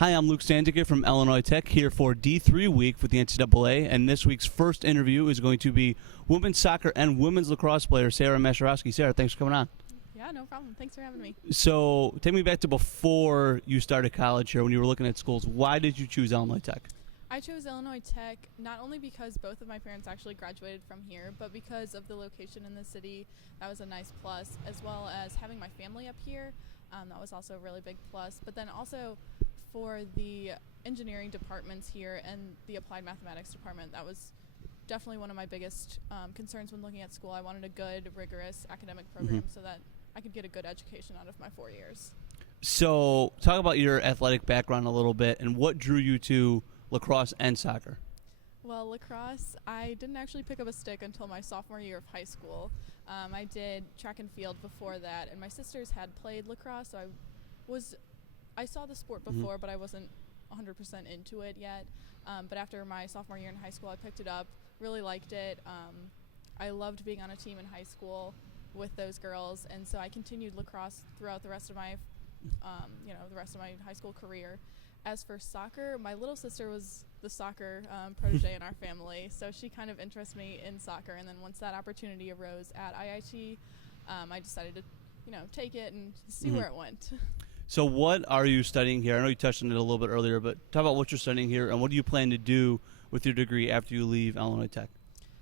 Hi, I'm Luke Sandiger from Illinois Tech here for D3 week with the NCAA, and this week's first interview is going to be women's soccer and women's lacrosse player Sarah Maciorowski. Sarah, thanks for coming on. Yeah, no problem. Thanks for having me. So take me back to before you started college here when you were looking at schools. Why did you choose Illinois Tech? I chose Illinois Tech not only because both of my parents actually graduated from here, but because of the location in the city. That was a nice plus, as well as having my family up here. That was also a really big plus. But then also for the engineering departments here and the applied mathematics department, that was definitely one of my biggest concerns when looking at school. I wanted a good, rigorous academic program so that I could get a good education out of my 4 years. So talk about your athletic background a little bit and what drew you to lacrosse and soccer. Well, lacrosse, I didn't actually pick up a stick until my sophomore year of high school. I did track and field before that, and my sisters had played lacrosse, so I saw the sport before, but I wasn't 100% into it yet. But after my sophomore year in high school, I picked it up, really liked it. I loved being on a team in high school with those girls, and so I continued lacrosse throughout the rest of my, the rest of my high school career. As for soccer, my little sister was the soccer protege in our family, so she kind of interested me in soccer. And then once that opportunity arose at IIT, I decided to, take it and see where it went. So what are you studying here? I know you touched on it a little bit earlier, but talk about what you're studying here and what do you plan to do with your degree after you leave Illinois Tech?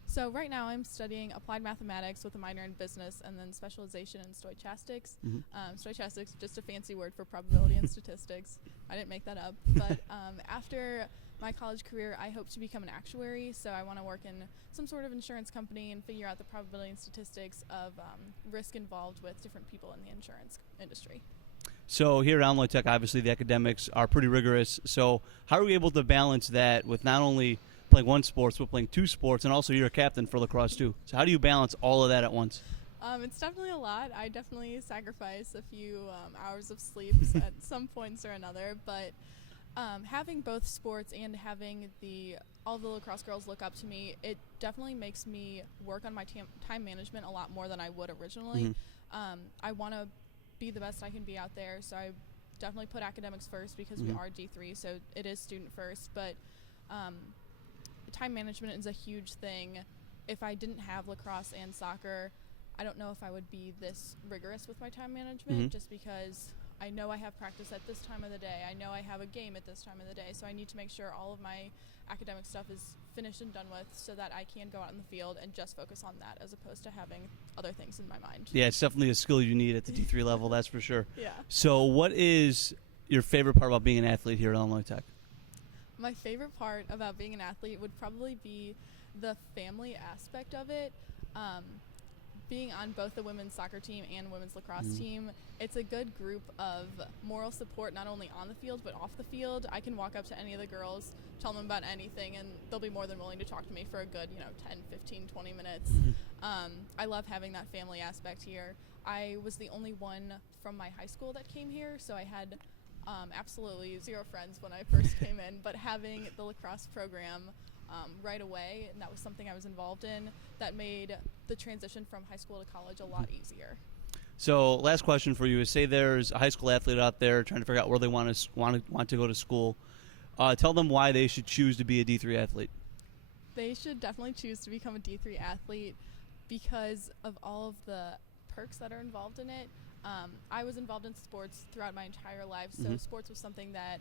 So right now I'm studying applied mathematics with a minor in business and then specialization in stochastics. Stochastics, just a fancy word for probability and statistics. I didn't make that up. But after my college career, I hope to become an actuary. So I want to work in some sort of insurance company and figure out the probability and statistics of risk involved with different people in the insurance industry. So here at Illinois Tech, obviously the academics are pretty rigorous. So how are we able to balance that with not only playing one sport, but playing two sports, and also you're a captain for lacrosse too? So how do you balance all of that at once? It's definitely a lot. I definitely sacrifice a few hours of sleep at some points or another, but having both sports and having all the lacrosse girls look up to me, it definitely makes me work on my time management a lot more than I would originally. I want to be the best I can be out there, so I definitely put academics first because we are D3, so it is student first, but time management is a huge thing. If I didn't have lacrosse and soccer, I don't know if I would be this rigorous with my time management, just because I know I have practice at this time of the day. I know I have a game at this time of the day, so I need to make sure all of my academic stuff is finished and done with so that I can go out in the field and just focus on that as opposed to having other things in my mind. Yeah, it's definitely a skill you need at the D3 level, that's for sure. Yeah. So what is your favorite part about being an athlete here at Illinois Tech? My favorite part about being an athlete would probably be the family aspect of it. Being on both the women's soccer team and women's lacrosse team, it's a good group of moral support not only on the field but off the field. I can walk up to any of the girls, tell them about anything, and they'll be more than willing to talk to me for a good 10, 15, 20 minutes. I love having that family aspect here. I was the only one from my high school that came here, so I had absolutely zero friends when I first came in, but having the lacrosse program right away, and that was something I was involved in, that made the transition from high school to college a lot easier. So last question for you is, say there's a high school athlete out there trying to figure out where they want to go to school. Tell them why they should choose to be a D3 athlete. They should definitely choose to become a D3 athlete because of all of the perks that are involved in it. I was involved in sports throughout my entire life, so sports was something that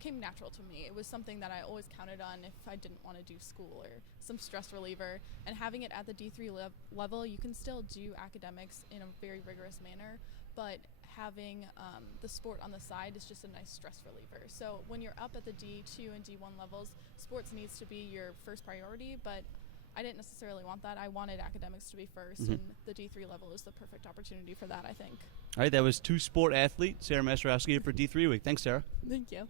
came natural to me. It was something that I always counted on if I didn't want to do school or some stress reliever. And having it at the D3 level, you can still do academics in a very rigorous manner, but having the sport on the side is just a nice stress reliever. So when you're up at the D2 and D1 levels, sports needs to be your first priority, but I didn't necessarily want that. I wanted academics to be first, and the D3 level is the perfect opportunity for that, I think. All right, that was two-sport athlete Sarah Maciorowski here for D3 Week. Thanks, Sarah. Thank you.